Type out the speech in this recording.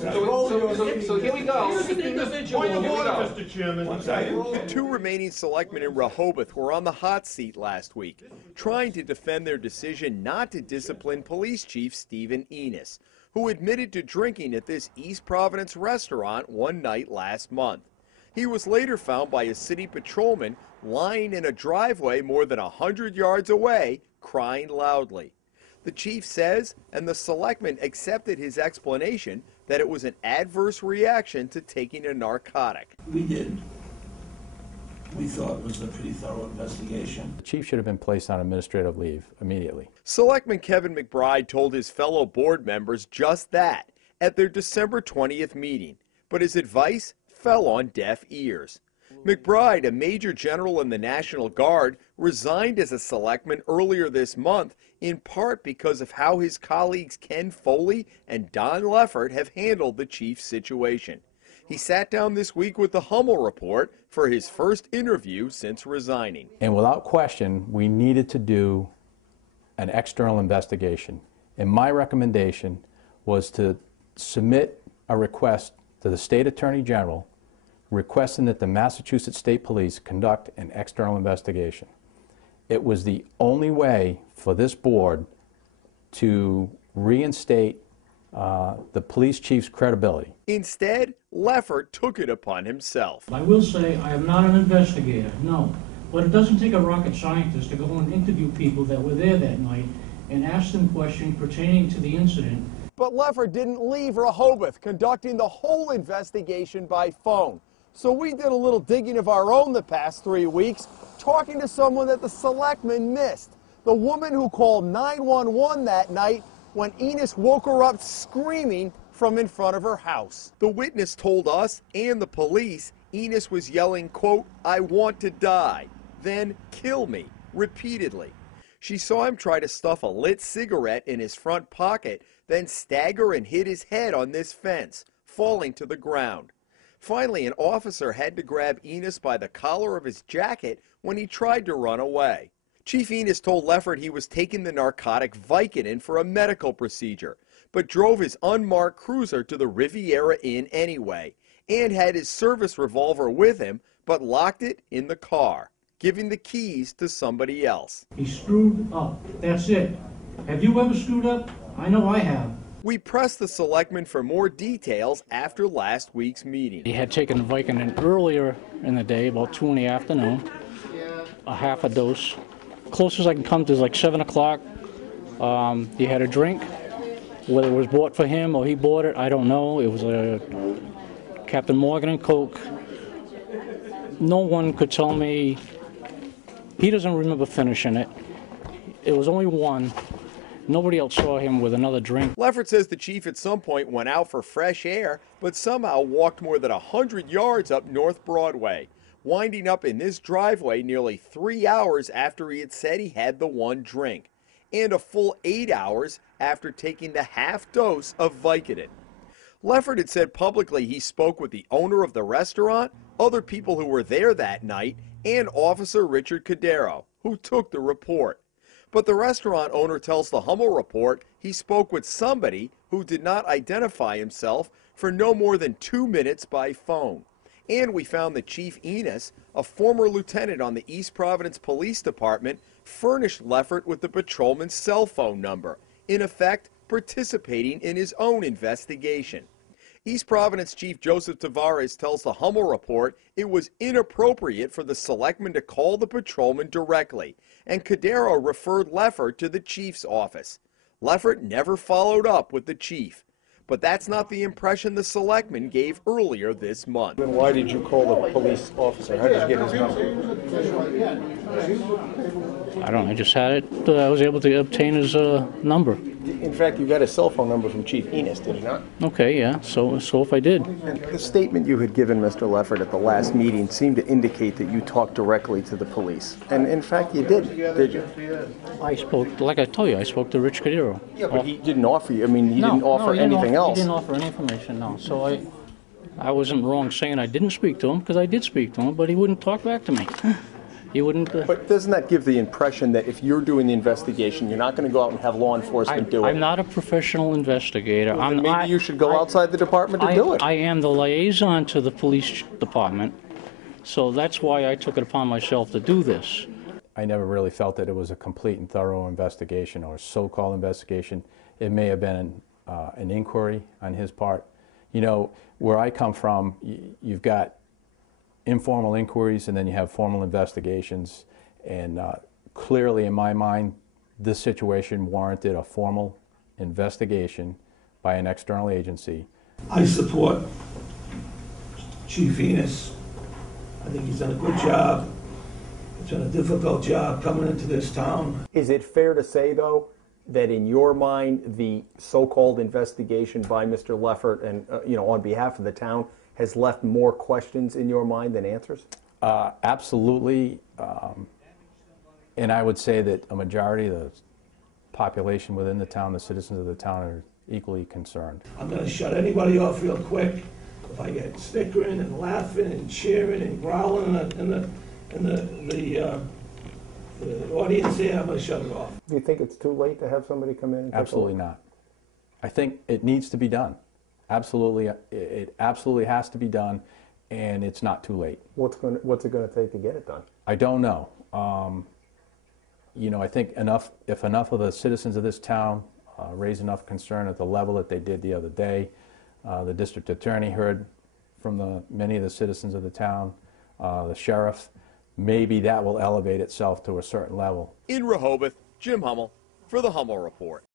So here we go. Point of order, Mr. Chairman. Two remaining selectmen in Rehoboth were on the hot seat last week, trying to defend their decision not to discipline Police Chief Stephen Enos, who admitted to drinking at this East Providence restaurant one night last month. He was later found by a city patrolman lying in a driveway more than 100 yards away, crying loudly. The chief says, and the selectmen accepted his explanation, that it was an adverse reaction to taking a narcotic. We did. We thought it was a pretty thorough investigation. The chief should have been placed on administrative leave immediately. Selectman Kevin McBride told his fellow board members just that at their December 20th meeting, but his advice fell on deaf ears. McBride, a major general in the National Guard, resigned as a selectman earlier this month, in part because of how his colleagues Ken Foley and Don Leffert have handled the chief's situation. He sat down this week with the Hummel Report for his first interview since resigning. And without question, we needed to do an external investigation. And my recommendation was to submit a request to the State Attorney General requesting that the Massachusetts State Police conduct an external investigation. It was the only way for this board to reinstate the police chief's credibility. Instead, Leffert took it upon himself. I will say I am not an investigator, no. But it doesn't take a rocket scientist to go and interview people that were there that night and ask them questions pertaining to the incident. But Leffert didn't leave Rehoboth, conducting the whole investigation by phone. So we did a little digging of our own the past 3 weeks, talking to someone that the selectmen missed. The woman who called 911 that night when Enos woke her up screaming from in front of her house. The witness told us and the police Enos was yelling, quote, "I want to die," then "kill me," repeatedly. She saw him try to stuff a lit cigarette in his front pocket, then stagger and hit his head on this fence, falling to the ground. Finally, an officer had to grab Enos by the collar of his jacket when he tried to run away. Chief Enos told Leffert he was taking the narcotic Vicodin for a medical procedure, but drove his unmarked cruiser to the Riviera Inn anyway, and had his service revolver with him, but locked it in the car, giving the keys to somebody else. He screwed up. That's it. Have you ever screwed up? I know I have. We pressed the selectman for more details after last week's meeting. He had taken Vicodin earlier in the day, about 2 in the afternoon, a half a dose. Closest I can come to is like 7 o'clock. He had a drink. Whether it was bought for him or he bought it, I don't know. It was a Captain Morgan and Coke. No one could tell me. He doesn't remember finishing it. It was only one. Nobody else saw him with another drink. Leffert says the chief at some point went out for fresh air, but somehow walked more than 100 yards up North Broadway, winding up in this driveway nearly 3 hours after he had said he had the one drink, and a full 8 hours after taking the half dose of Vicodin. Leffert had said publicly he spoke with the owner of the restaurant, other people who were there that night, and Officer Richard Cadero, who took the report. But the restaurant owner tells the Hummel Report he spoke with somebody who did not identify himself for no more than 2 minutes by phone. And we found that Chief Enos, a former lieutenant on the East Providence Police Department, furnished Leffert with the patrolman's cell phone number, in effect participating in his own investigation. East Providence Chief Joseph Tavares tells the Hummel Report it was inappropriate for the selectman to call the patrolman directly, and Cadero referred Leffert to the chief's office. Leffert never followed up with the chief. But that's not the impression the selectman gave earlier this month. Then why did you call the police officer? How did you get his number? I don't know, I just had it. I was able to obtain his number. In fact, you got a cell phone number from Chief Enos, did you not? Okay, yeah, so if I did. And the statement you had given Mr. Leffert at the last meeting seemed to indicate that you talked directly to the police. And in fact, you did you? I spoke, like I told you, I spoke to Rich Cadero. Yeah, but he didn't offer you, he didn't offer anything else. He didn't offer any information, no. So I wasn't wrong saying I didn't speak to him, because I did speak to him, but he wouldn't talk back to me. You wouldn't. But doesn't that give the impression that if you're doing the investigation, you're not going to go out and have law enforcement do it? I'm not a professional investigator. Well, then maybe you should go outside the department to do it. I am the liaison to the police department, so that's why I took it upon myself to do this. I never really felt that it was a complete and thorough investigation or so-called investigation. It may have been an inquiry on his part. You know, where I come from, you've got informal inquiries and then you have formal investigations. And clearly, in my mind, this situation warranted a formal investigation by an external agency. I support Chief Venus. I think he's done a good job. It's been a difficult job coming into this town. Is it fair to say, though, that in your mind, the so-called investigation by Mr. Leffert and, on behalf of the town has left more questions in your mind than answers? Absolutely. And I would say that a majority of the population within the town, the citizens of the town, are equally concerned. I'm going to shut anybody off real quick if I get snickering and laughing and cheering and growling in the audience here. I'm going to shut it off. Do you think it's too late to have somebody come in and take Absolutely not. I think it needs to be done. Absolutely, it absolutely has to be done, and it's not too late. What's it going to take to get it done? I don't know. I think if enough of the citizens of this town raise enough concern at the level that they did the other day, the district attorney heard from many of the citizens of the town, the sheriff, maybe that will elevate itself to a certain level. In Rehoboth, Jim Hummel for the Hummel Report.